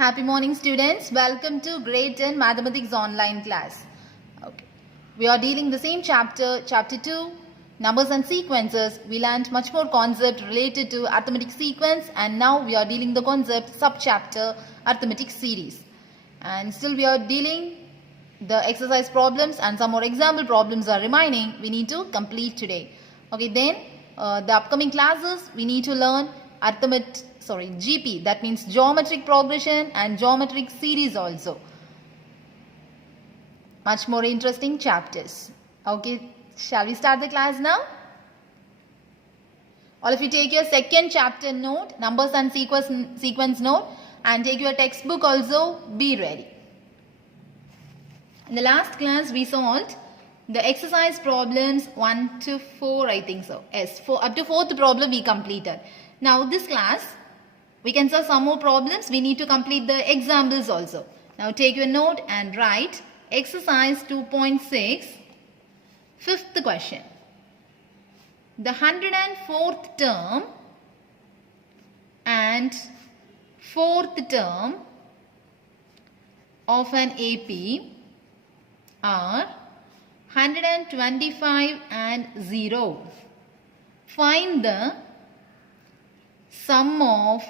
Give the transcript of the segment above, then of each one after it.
Happy morning students. Welcome to grade 10 mathematics online class. Okay. We are dealing the same chapter, chapter 2, numbers and sequences. We learned much more concept related to arithmetic sequence, and now we are dealing the concept subchapter arithmetic series. And still we are dealing the exercise problems and some more example problems are remaining. We need to complete today. Okay, then the upcoming classes we need to learn GP, that means geometric progression and geometric series also. Much more interesting chapters. Okay, shall we start the class now? All of you take your second chapter note, numbers and sequence note, and take your textbook also. Be ready. In the last class we solved the exercise problems 1 to 4, I think so. Yes, up to 4th problem we completed. Now this class we can solve some more problems. We need to complete the examples also. Now take your note and write exercise 2.6, 5th question. The 104th term and 4th term of an AP are 125 and 0. Find the sum of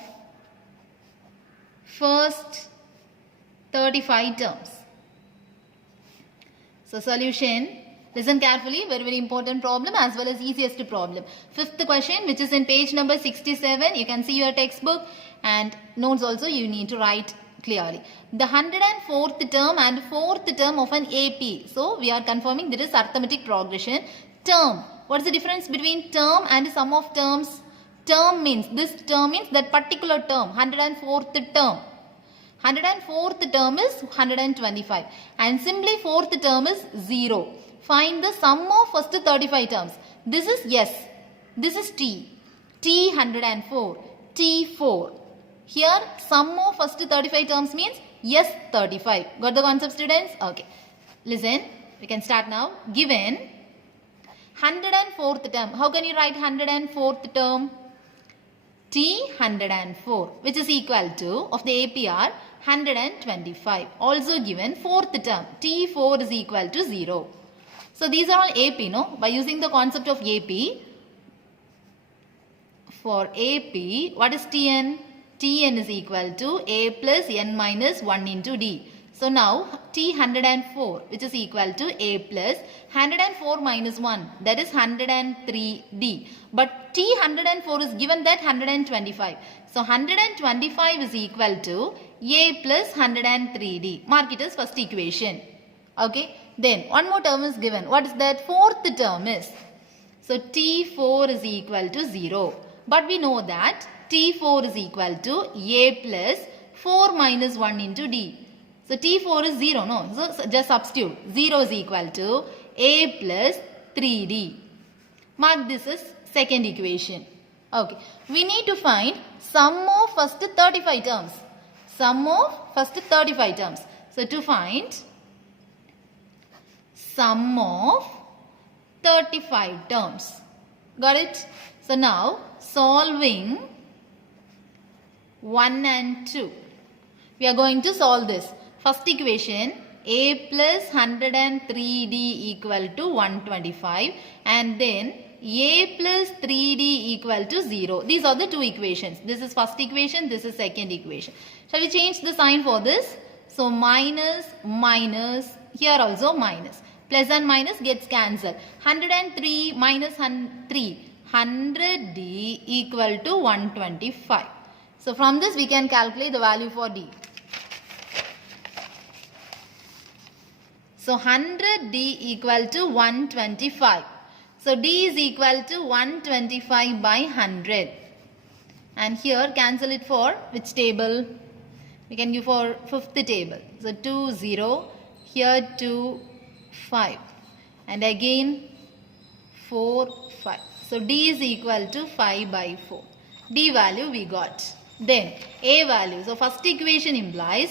first 35 terms. So solution, listen carefully, very important problem as well as easiest problem. 5th question, which is in page number 67. You can see your textbook and notes also you need to write clearly. The 104th term and 4th term of an AP. So we are confirming there is arithmetic progression. Term, what is the difference between term and sum of terms? Term means, this term means that particular term, 104th term. 104th term is 125 and simply 4th term is 0. Find the sum of first 35 terms. This is S, this is T, T 104, T 4. Here sum of first 35 terms means S 35. Got the concept, students? Okay. Listen, we can start now. Given 104th term. How can you write 104th term? T 104, which is equal to, of the APR, 125. Also given 4th term, T4 is equal to 0. So these are all AP, no? By using the concept of AP, for AP, what is Tn? Tn is equal to A plus n minus 1 into D. So now T 104, which is equal to A plus 104 minus 1, that is 103D. But T 104 is given that 125. So 125 is equal to A plus 103D. Mark it as first equation. Okay. Then one more term is given. What is that? 4th term is. So T4 is equal to 0. But we know that T4 is equal to A plus 4 minus 1 into D. So T4 is 0, no? So just substitute. 0 is equal to A plus 3D. Mark this as second equation. Okay. We need to find sum of first 35 terms. Sum of first 35 terms. So to find sum of 35 terms. Got it? So now solving 1 and 2. We are going to solve this. First equation, A plus 103D equal to 125 and then A plus 3D equal to 0. These are the two equations. This is first equation, this is second equation. Shall we change the sign for this? So minus, minus, here also minus. Plus and minus gets cancelled. 103 minus 3, 100D equal to 125. So from this we can calculate the value for D. So 100D equal to 125. So D is equal to 125 by 100. And here cancel it for which table? We can give for 5th table. So 2, 0. Here 2, 5. And again 4, 5. So D is equal to 5 by 4. D value we got. Then A value. So first equation implies,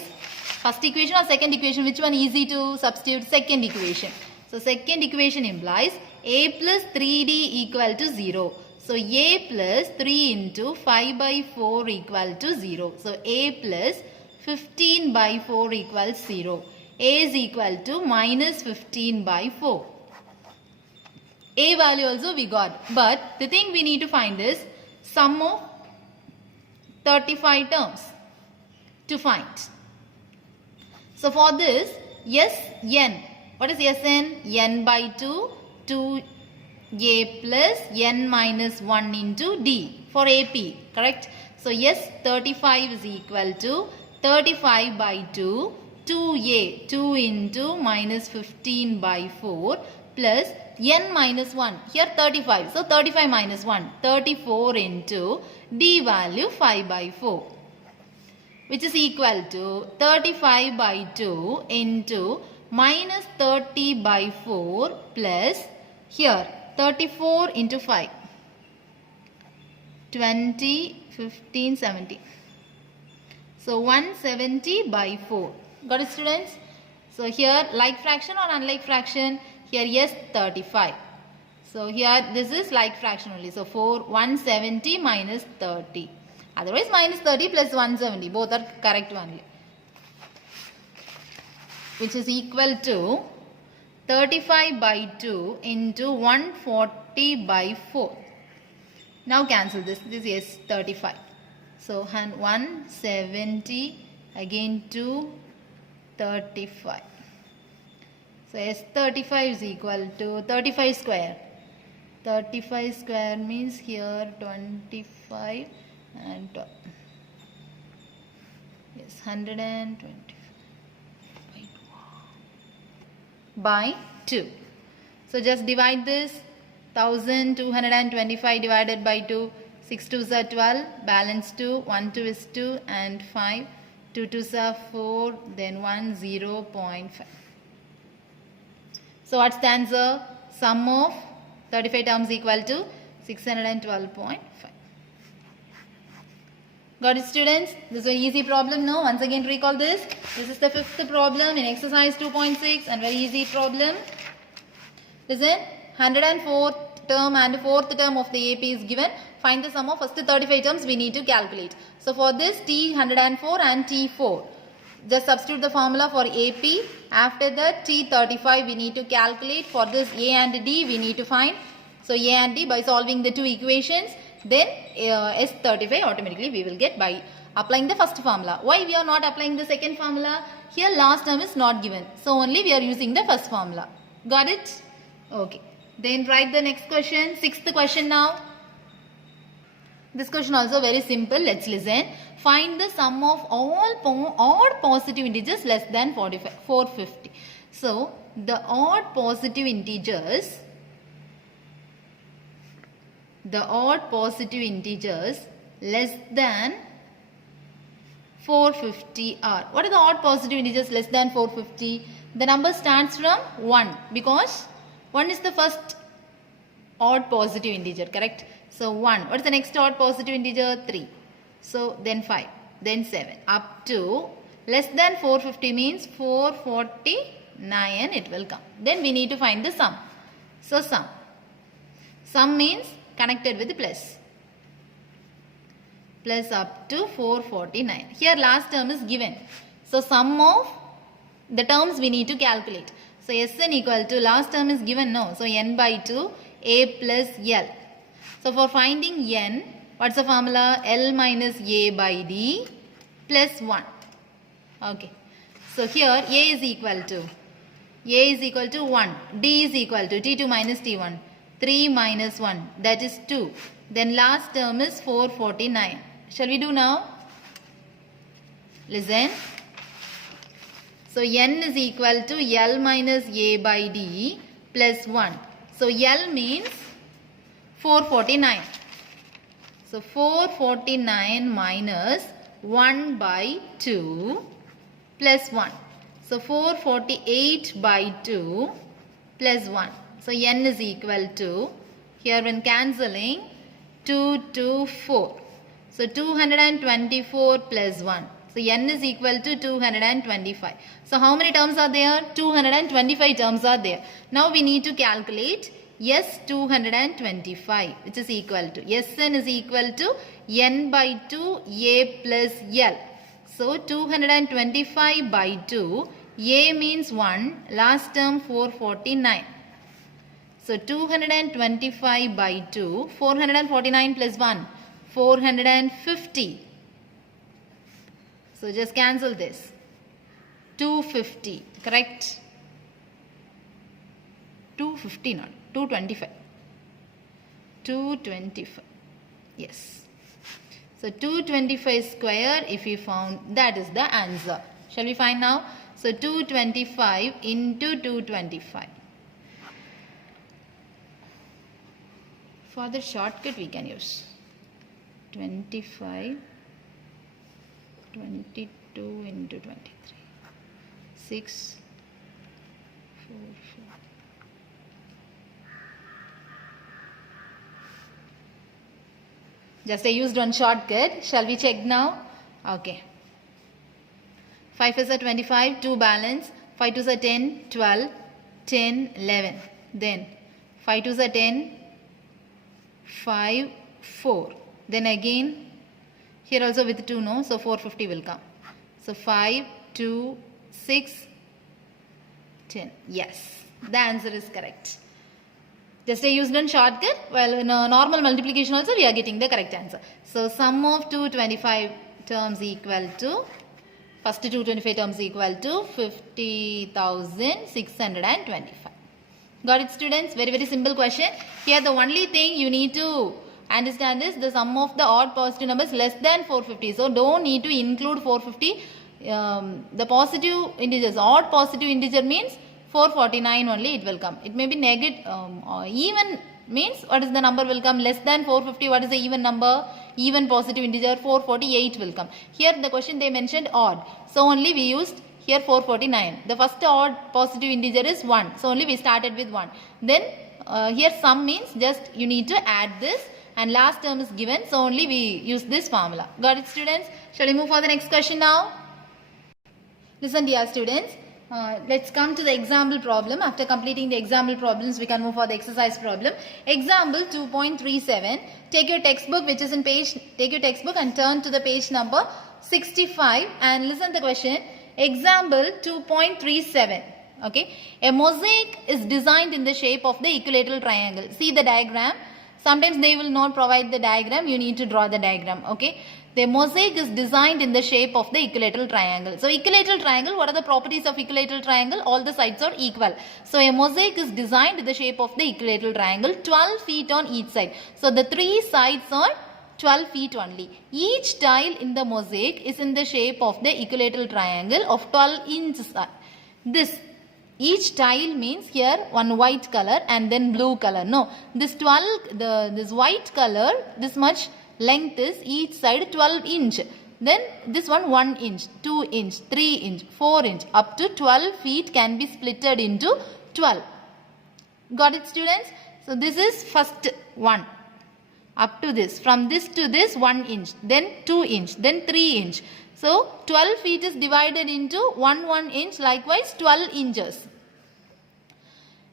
first equation or second equation, which one easy to substitute? Second equation. So second equation implies A plus 3D equal to 0. So A plus 3 into 5 by 4 equal to 0. So A plus 15 by 4 equals 0. A is equal to minus 15 by 4. A value also we got. But the thing we need to find is sum of 35 terms to find. So for this, Sn. What is Sn? N by 2, 2a plus n minus 1 into d for AP. Correct? So S35 is equal to 35 by 2, 2a, 2 into minus 15 by 4 plus n minus 1. Here 35. So 35 minus 1. 34 into d value 5 by 4. Which is equal to 35 by 2 into minus 30 by 4 plus here 34 into 5. 20, 15, 70. So 170 by 4. Got it, students? So here like fraction or unlike fraction? Here yes 35. So here this is like fraction only. So 170 minus 30. Otherwise minus 30 plus 170. Both are correct only. Which is equal to 35 by 2 into 140 by 4. Now cancel this. This is 35. So 170 again 2 35. So S35 is equal to 35 square. 35 square means here 25 and yes 125 by 2. So just divide this 1225 divided by 2. 6 2s are 12, balance 2, 1 2 is 2 and 5, 2 2s are 4, then 1 0.5. So what's the answer? Sum of 35 terms equal to 612.5. Got it, students? This is an easy problem, no? Once again recall this. This is the fifth problem in exercise 2.6 and very easy problem. Listen, 104th term and 4th term of the AP is given. Find the sum of first 35 terms we need to calculate. So for this T104 and T4. Just substitute the formula for AP. After that T35 we need to calculate. For this A and D we need to find. So A and D by solving the two equations. Then S35 automatically we will get by applying the first formula. Why we are not applying the second formula? Here last term is not given. So only we are using the first formula. Got it? Okay. Then write the next question. Sixth question now. This question also very simple. Let's listen. Find the sum of all odd positive integers less than 450. So the odd positive integers less than 450 are. What are the odd positive integers less than 450? The number starts from 1 because 1 is the first odd positive integer, correct? So 1. What is the next odd positive integer? 3. So then 5. Then 7. Up to less than 450 means 449 it will come. Then we need to find the sum. So sum. Sum means connected with the plus. Plus up to 449. Here last term is given. So sum of the terms we need to calculate. So Sn equal to last term is given, no. So n by 2 a plus l. So for finding n, what's the formula? L minus a by d plus 1. Okay. So here a is equal to 1. D is equal to T2 minus T1. 3 minus 1, that is 2. Then last term is 449. Shall we do now? Listen. So n is equal to L minus a by d plus 1. So L means 449. So 449 minus 1 by 2 plus 1. So 448 by 2 plus 1. So n is equal to, here when cancelling, 2 to 4. So 224 plus 1. So n is equal to 225. So how many terms are there? 225 terms are there. Now we need to calculate S225, which is equal to, Sn is equal to n by 2 a plus l. So 225 by 2, A means 1, last term 449. So 225 by 2, 449 plus 1, 450. So just cancel this. 250, correct? 250 not, 225. 225, yes. So 225 square, if we found, that is the answer. Shall we find now? So 225 into 225. For the shortcut we can use 25, 22 into 23, 6, 4, 4. Just I used one shortcut. Shall we check now? Okay. 5 is a 25, 2 balance. 5 2 is a 10, 12, 10, 11. Then 5 2 is a 10, 5, 4. Then again, here also with 2, no? So 450 will come. So 5, 2, 6, 10. Yes, the answer is correct. Just I used one shortcut. Well, in a normal multiplication also we are getting the correct answer. So sum of 225 terms equal to, first 225 terms equal to 50,625. Got it, students? Very, very simple question. Here the only thing you need to understand is the sum of the odd positive numbers less than 450. So don't need to include 450. The positive integers, odd positive integer means 449 only it will come. It may be negative or even means what is the number will come less than 450. What is the even number? Even positive integer 448 will come. Here the question they mentioned odd. So only we used here 449. The first odd positive integer is 1. So only we started with 1. Then here sum means just you need to add this and last term is given. So only we use this formula. Got it, students? Shall we move for the next question now? Listen, dear students. Let's come to the example problem. After completing the example problems, we can move for the exercise problem. Example 2.37. Take your textbook which is in page, take your textbook and turn to the page number 65 and listen to the question. Example 2.37. Okay. A mosaic is designed in the shape of the equilateral triangle. See the diagram. Sometimes they will not provide the diagram. You need to draw the diagram. Okay. The mosaic is designed in the shape of the equilateral triangle. So equilateral triangle, what are the properties of equilateral triangle? All the sides are equal. So a mosaic is designed in the shape of the equilateral triangle, 12 feet on each side. So the three sides are 12 feet only. Each tile in the mosaic is in the shape of the equilateral triangle of 12 inches. This each tile means here one white color and then blue color. No, this this white color, this much length is each side 12 inch. Then this one 1 inch, 2 inch, 3 inch, 4 inch up to 12 feet can be splitted into 12. Got it, students? So this is first one. Up to this. From this to this 1 inch. Then 2 inch. Then 3 inch. So 12 feet is divided into 1 inch. Likewise 12 inches.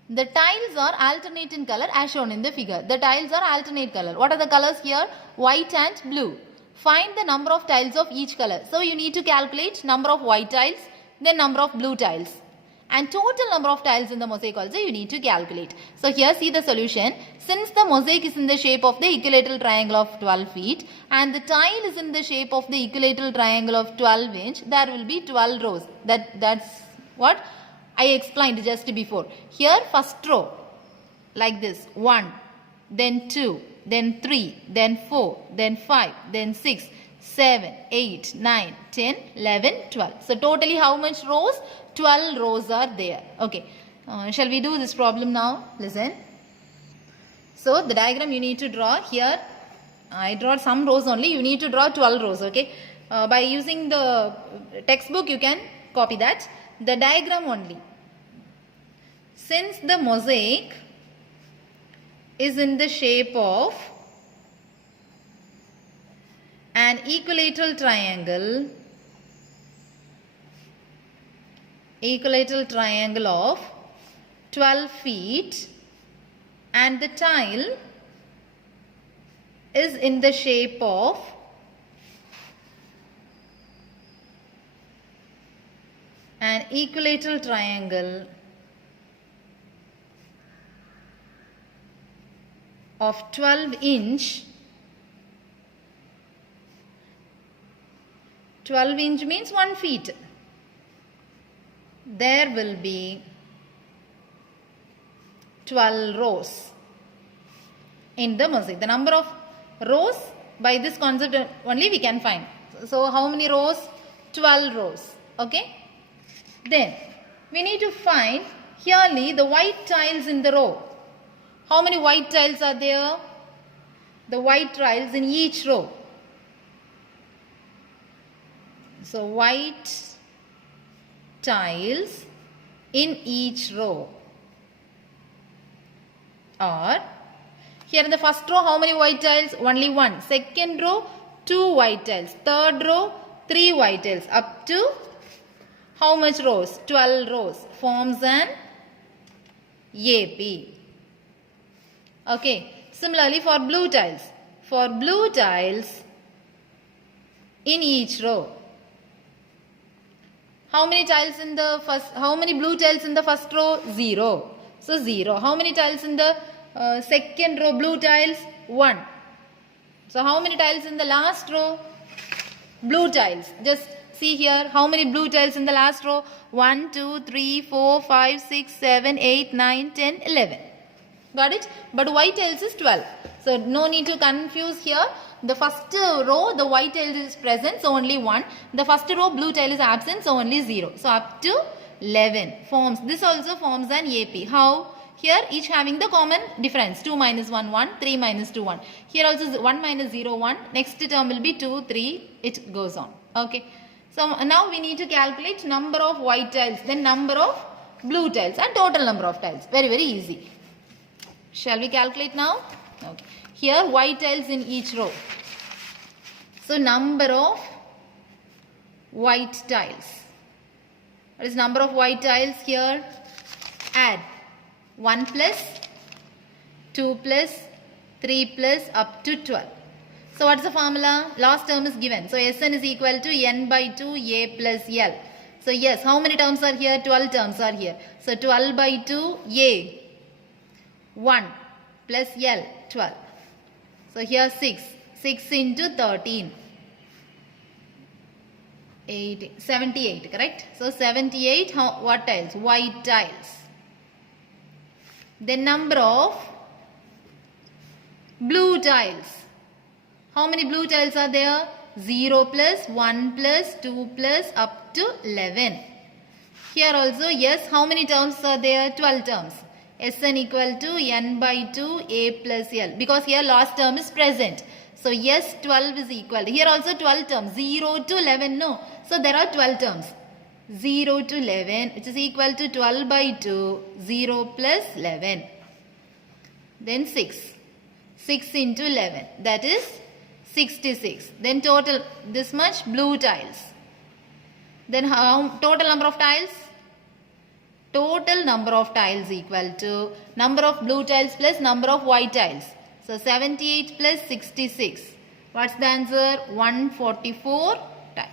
The tiles are alternate in color as shown in the figure. The tiles are alternate color. What are the colors here? White and blue. Find the number of tiles of each color. So you need to calculate number of white tiles, then number of blue tiles. And total number of tiles in the mosaic also you need to calculate. So here see the solution. Since the mosaic is in the shape of the equilateral triangle of 12 feet and the tile is in the shape of the equilateral triangle of 12 inch, there will be 12 rows. That's what I explained just before. Here first row like this, 1, then 2, then 3, then 4, then 5, then 6, 7, 8, 9, 10, 11, 12. So totally how much rows? 12 rows are there. Okay. Shall we do this problem now? Listen. So the diagram you need to draw here. I draw some rows only. You need to draw 12 rows. Okay. By using the textbook you can copy that. The diagram only. Since the mosaic is in the shape of an equilateral triangle of 12 feet and the tile is in the shape of an equilateral triangle of 12-inch. 12-inch means 1 feet. There will be 12 rows in the mosaic. The number of rows by this concept only we can find. So how many rows? 12 rows. Okay. Then we need to find herely the white tiles in the row. How many white tiles are there? The white tiles in each row. So white tiles in each row. Or here in the first row, how many white tiles? Only 1. Second row, 2 white tiles. Third row, 3 white tiles. Up to how much rows? 12 rows. Forms an AP. Okay. Similarly for blue tiles. For blue tiles in each row. How many tiles in the first? How many blue tiles in the first row? 0. So 0. How many tiles in the second row? Blue tiles? 1. So how many tiles in the last row? Blue tiles. Just see here. How many blue tiles in the last row? 1, 2, 3, 4, 5, 6, 7, 8, 9, 10, 11. Got it? But white tiles is 12. So no need to confuse here. The first row, the white tile is present, so only 1. The first row, blue tile is absent, so only 0. So up to 11 forms. This also forms an AP. How? Here each having the common difference. 2 minus 1, 1. 3 minus 2, 1. Here also 1 minus 0, 1. Next term will be 2, 3. It goes on. Okay. So now we need to calculate number of white tiles, then number of blue tiles and total number of tiles. Very, very easy. Shall we calculate now? Okay. Here white tiles in each row. So number of white tiles. What is number of white tiles here? Add 1 plus 2 plus 3 plus up to 12. So what is the formula? Last term is given. So Sn is equal to n by 2 a plus L. So yes, how many terms are here? 12 terms are here. So 12 by 2 a 1 plus L 12. So here 6. 6 into 13. 78, correct? So 78, what tiles? White tiles. The number of blue tiles. How many blue tiles are there? 0 plus 1 plus 2 plus up to 11. Here also, yes, how many terms are there? 12 terms. Sn equal to n by 2 a plus L. Because here last term is present. So yes, 12 is equal. Here also 12 terms. 0 to 11, no. So there are 12 terms. 0 to 11, which is equal to 12 by 2. 0 plus 11. Then 6. 6 into 11. That is 66. Then total, this much blue tiles. Then how total number of tiles? Total number of tiles equal to number of blue tiles plus number of white tiles. So 78 plus 66. What's the answer? 144 tiles.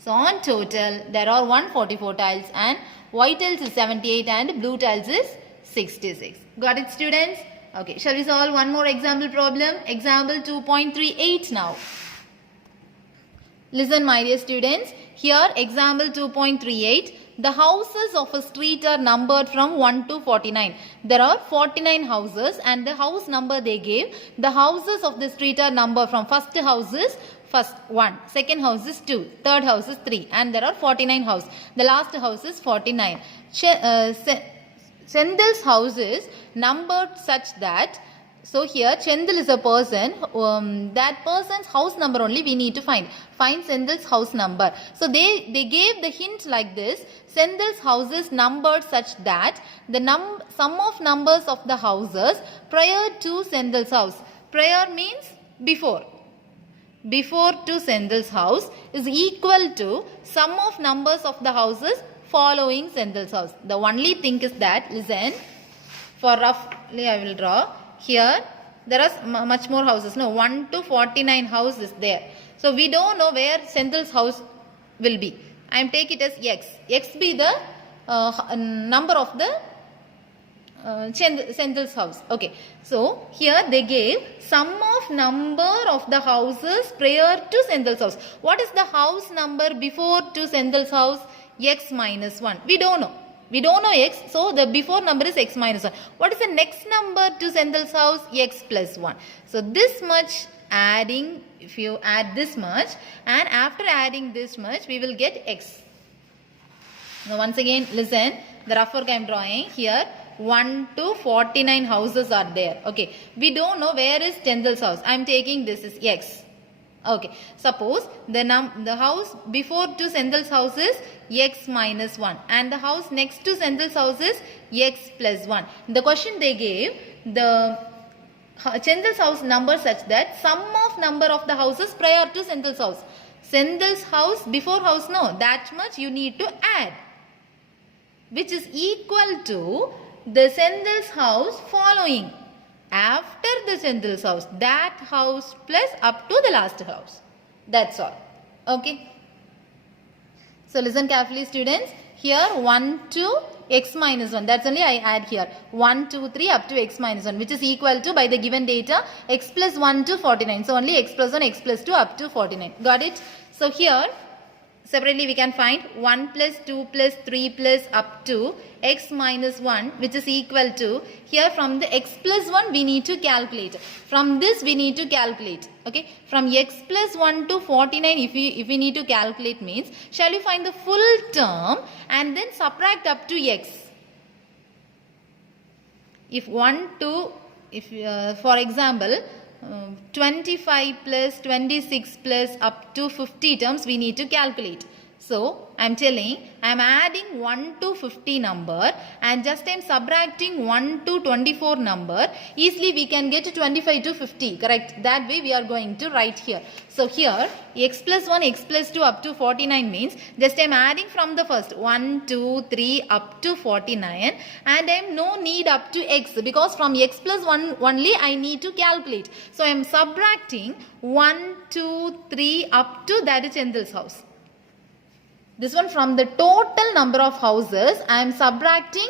So on total there are 144 tiles and white tiles is 78 and blue tiles is 66. Got it, students? Okay, shall we solve one more example problem? Example 2.38 now. Listen my dear students. Here example 2.38. The houses of a street are numbered from 1 to 49. There are 49 houses and the house number they gave. The houses of the street are numbered from first house is first 1, second house is 2, third house is 3 and there are 49 houses. The last house is 49. Chendil's house is numbered such that, so here Chendil is a person, that person's house number only we need to find. Find Chendil's house number. So they gave the hint like this. Chendil's house is numbered such that the sum of numbers of the houses prior to Chendil's house. Prior means before. Before to Chendil's house is equal to sum of numbers of the houses following Chendil's house. The only thing is that, listen, for roughly I will draw. Here there are much more houses. No, 1 to 49 houses there. So we don't know where Chendil's house will be. I am take it as x. X be the number of the Chendal's house. Okay. So here they gave sum of number of the houses prior to Chendal's house. What is the house number before to Chendal's house? X minus 1. We don't know. We don't know x. So the before number is x minus 1. What is the next number to Chendal's house? X plus 1. So this much adding, if you add this much, and after adding this much we will get x. Now once again listen, the rough work I am drawing here. 1 to 49 houses are there. Okay. We don't know where is Chendal's house. I am taking this is x. Okay. Suppose the house before to Chendal's house is x minus 1 and the house next to Chendal's house is x plus 1. The question they gave the Chendal's house number such that sum of number of the houses prior to Chendal's house. Chendal's house before house, no, that much you need to add, which is equal to the Chendal's house following after the Chendal's house, that house plus up to the last house. That's all. Okay. So listen carefully students. Here 1 to x minus 1. That's only I add here. 1, 2, 3 up to x minus 1, which is equal to, by the given data, x plus 1 to 49. So only x plus 1, x plus 2 up to 49. Got it? So here separately we can find 1 plus 2 plus 3 plus up to x minus 1, which is equal to, here from the x plus 1 we need to calculate. From this we need to calculate. Okay. From x plus 1 to 49 if we need to calculate means, shall we find the full term and then subtract up to x. If for example 25 plus 26 plus up to 50 terms we need to calculate. So I am telling, I am adding 1 to 50 number and just I am subtracting 1 to 24 number. Easily we can get 25 to 50, correct? That way we are going to write here. So here x plus 1, x plus 2 up to 49 means just I am adding from the first 1, 2, 3 up to 49 and I am no need up to x because from x plus 1 only I need to calculate. So I am subtracting 1, 2, 3 up to that is Chendal's house. This one from the total number of houses I am subtracting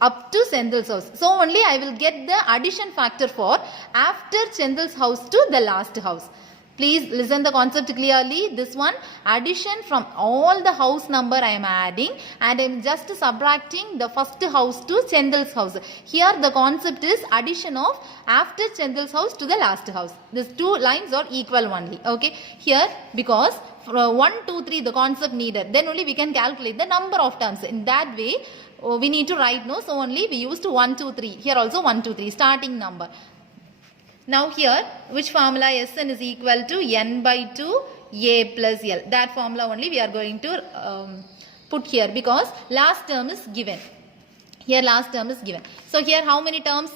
up to Chendal's house. So only I will get the addition factor for after Chendal's house to the last house. Please listen the concept clearly. This one addition from all the house number I am adding and I am just subtracting the first house to Chendal's house. Here the concept is addition of after Chendal's house to the last house. These two lines are equal only. Okay. Here because 1, 2, 3 the concept needed. Then only we can calculate the number of terms. In that way we need to write no. So only we used 1, 2, 3. Here also 1, 2, 3 starting number. Now here which formula Sn is equal to n by 2 a plus l. That formula only we are going to put here because last term is given. Here last term is given. So here how many terms?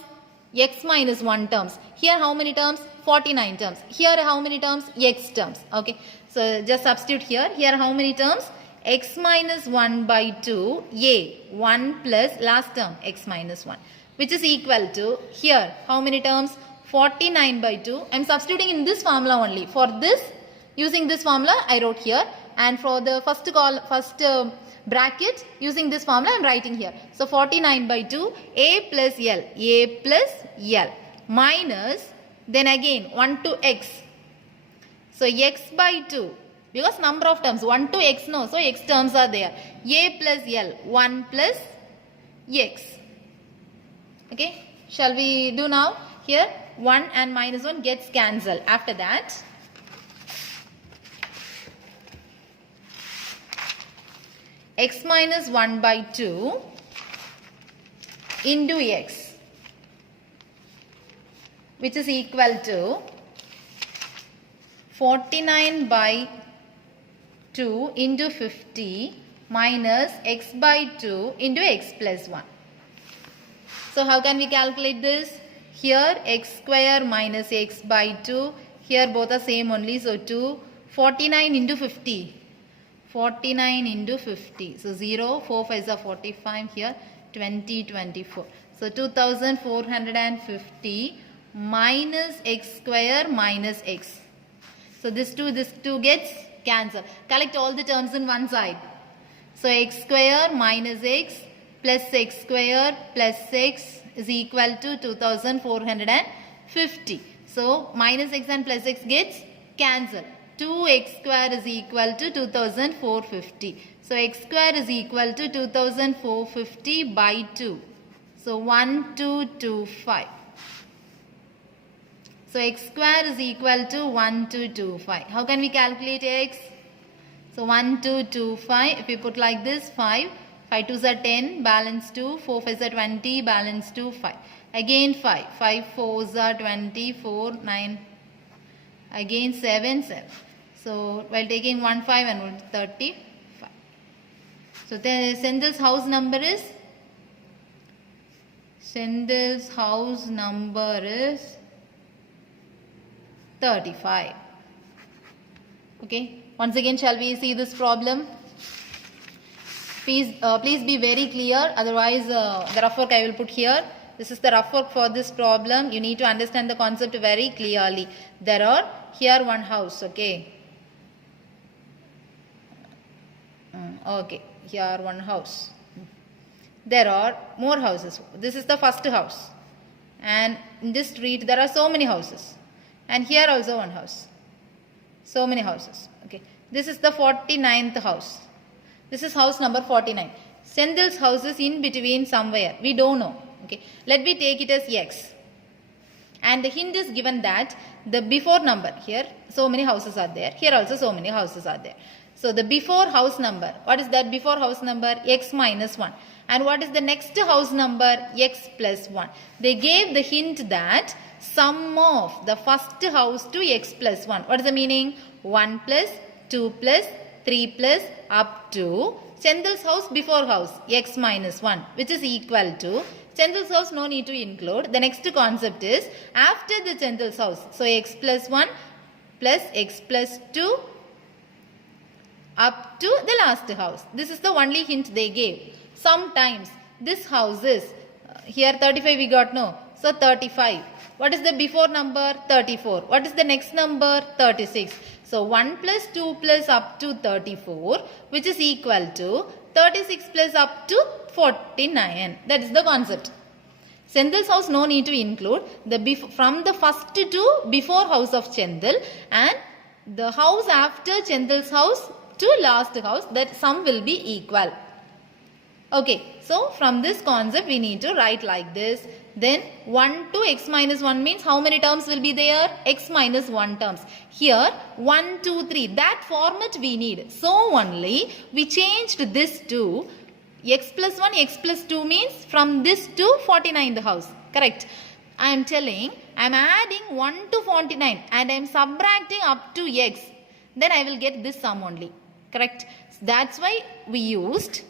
X minus 1 terms. Here how many terms? 49 terms. Here how many terms? X terms. Okay. So just substitute here. Here how many terms? X minus 1 by 2 a 1 plus last term x minus 1, which is equal to here how many terms? 49 by 2. I am substituting in this formula only. For this, using this formula I wrote here, and for the first bracket using this formula I am writing here. So 49 by 2 a plus l minus then again 1 to x. So x by 2 because number of terms 1 to x no, so x terms are there. A plus l 1 plus x. Okay, shall we do now? Here 1 and minus 1 gets cancelled. After that x minus 1 by 2 into x, which is equal to 49 by 2 into 50 minus x by 2 into x plus 1. So how can we calculate this? Here x square minus x by 2. Here both are same only. So 2. 49 into 50. 49 into 50. So 0. 4 5s are 45 here. 20, 24. So 2450 minus x square minus x. So this 2 gets cancelled. Collect all the terms in one side. So x square minus x plus x square plus x is equal to 2450. So minus x and plus x gets cancelled. 2x square is equal to 2450. So x square is equal to 2450 by 2. So 1225. So x square is equal to 1225. How can we calculate x? So 1225, if we put like this, 5. 5 2s are 10, balance 2. 4 5s are 20, balance 2, 5. Again 5. 5 4s are 20, 4, 9. Again 7, 7. So while taking 1, 5 and 1, 35. So the Senthil's house number is? Senthil's house number is 35. Okay. Once again, shall we see this problem? Please be very clear. Otherwise, the rough work I will put here. This is the rough work for this problem. You need to understand the concept very clearly. There are here one house. Okay. Okay. Here one house. There are more houses. This is the first house. And in this street, there are so many houses. And here also one house. So many houses. Okay. This is the 49th house. This is house number 49. Senthil's house is in between somewhere. We don't know. Okay. Let me take it as x. And the hint is given that the before number here, so many houses are there. Here also so many houses are there. So the before house number, what is that before house number? X minus 1. And what is the next house number? X plus 1. They gave the hint that sum of the first house to x plus 1. What is the meaning? 1 plus 2 plus 3 plus up to Senthil's house before house x minus 1, which is equal to Senthil's house no need to include. The next concept is after the Senthil's house. So x plus 1 plus x plus 2 up to the last house. This is the only hint they gave. Sometimes this house is here 35 we got no. So 35. What is the before number? 34. What is the next number? 36. So 1 plus 2 plus up to 34, which is equal to 36 plus up to 49. That is the concept. Senthil's house no need to include the from the first to before house of Senthil and the house after Senthil's house to last house, that sum will be equal. Okay, so from this concept we need to write like this. Then 1 to x minus 1 means how many terms will be there? X minus 1 terms. Here 1, 2, 3. That format we need. So only we changed this to x plus 1, x plus 2 means from this to 49 the house. Correct. I am telling, I am adding 1 to 49 and I am subtracting up to x. Then I will get this sum only. Correct. That's why we used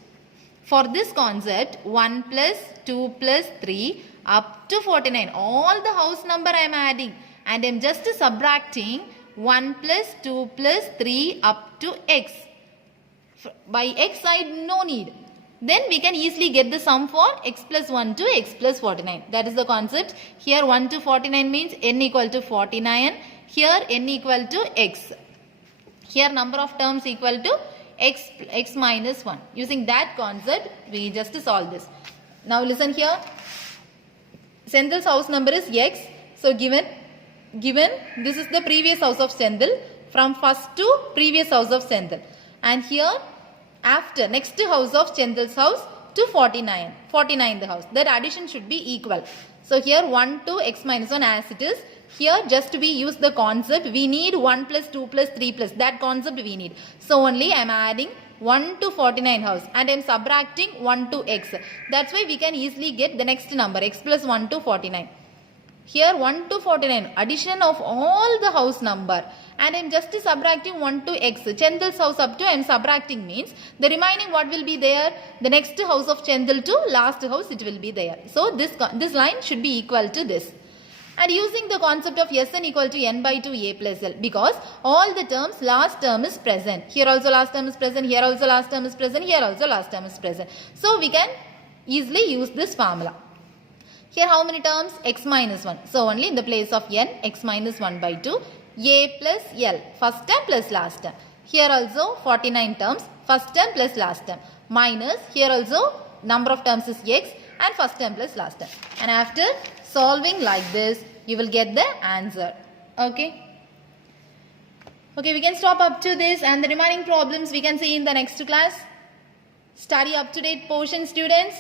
for this concept 1 plus 2 plus 3 up to 49. All the house number I am adding and I am just subtracting 1 plus 2 plus 3 up to x. By x side no need. Then we can easily get the sum for x plus 1 to x plus 49. That is the concept. Here 1 to 49 means n equal to 49. Here n equal to x. Here number of terms equal to x minus 1. Using that concept, we just solve this. Now listen here. Senthil's house number is x. So given this is the previous house of Senthil. From first to previous house of Senthil. And here after next house of Senthil's house to 49. 49 the house. That addition should be equal. So here 1 to x minus 1 as it is. Here just we use the concept. We need 1 plus 2 plus 3 plus. That concept we need. So only I am adding 1 to 49 house and I am subtracting 1 to x. That's why we can easily get the next number x plus 1 to 49. Here 1 to 49 addition of all the house number and I am just subtracting 1 to x. Senthil's house up to I am subtracting means the remaining what will be there? The next house of Senthil to last house it will be there. So this line should be equal to this. And using the concept of Sn equal to n by 2 a plus l, because all the terms last term is present. Here also last term is present, here also last term is present, here also last term is present. So we can easily use this formula. Here how many terms? X minus 1. So only in the place of n, x minus 1 by 2, a plus l, first term plus last term. Here also 49 terms, first term plus last term. Minus, here also number of terms is x and first term plus last term. And after solving like this, you will get the answer. Okay. Okay, we can stop up to this, and the remaining problems we can see in the next class. Study up to date portion, students.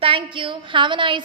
Thank you. Have a nice